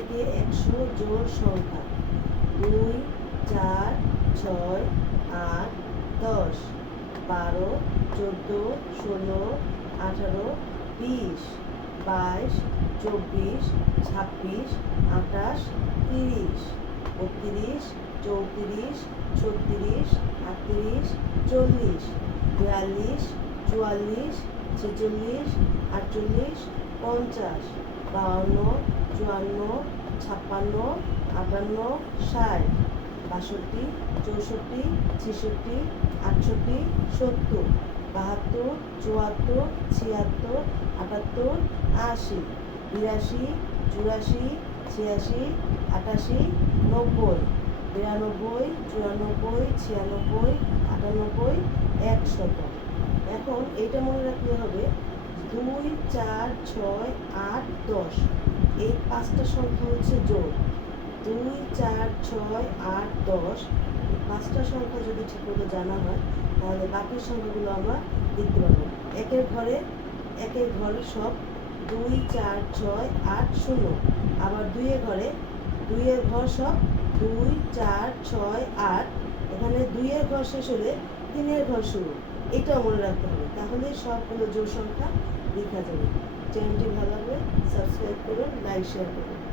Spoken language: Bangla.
থেকে একশো জোড় সংখ্যা। দুই, চার, ছয়, আট, দশ, বারো, চোদ্দ, ষোলো, আঠারো, বিশ, বাইশ, চব্বিশ, ছাব্বিশ, আঠাশ, তিরিশ, বত্রিশ, চৌত্রিশ, ছত্রিশ, আটত্রিশ, চল্লিশ, বিয়াল্লিশ, চুয়াল্লিশ ছেচল্লিশ, আটচল্লিশ, পঞ্চাশ বাউন্ন চুয়ান্ন, ছাপ্পান্ন, আটান্ন, ষাট, বাষট্টি, চৌষট্টি, ছেষট্টি, আটষট্টি, সত্তর, বাহাত্তর, চুয়াত্তর, ছিয়াত্তর, আটাত্তর, আশি, বিরাশি, চুরাশি, ছিয়াশি, আটাশি, নব্বই। বিরানব্বই চুরানব্বই, ছিয়ানব্বই, আটানব্বই, একশত। এখন এইটা মনে রাখতে হবে দুই, চার, ছয়, আট, দশ। এই পাঁচটা সংখ্যা হচ্ছে জোড় দুই, চার, ছয়, আট, দশ। পাঁচটা সংখ্যা যদি ঠিক ঠিকমতো জানা হয়, তাহলে বাকি সংখ্যাগুলো আমরা লিখতে পারব একের ঘরে একের ঘরে সব দুই, চার, ছয়, আট, শূন্য। আবার দুইয়ের ঘরে, দুইয়ের ঘর সব দুই, চার, ছয়, আট, এখানে দুইয়ের ঘর শেষ হলে তিনের ঘর শুরু। এটাও মনে রাখতে হবে। তাহলে সবগুলো জোর সংখ্যা লেখা যাবে। চ্যানেলটি ভালো লাগলে সাবস্ক্রাইব করুন, লাইক শেয়ার করুন।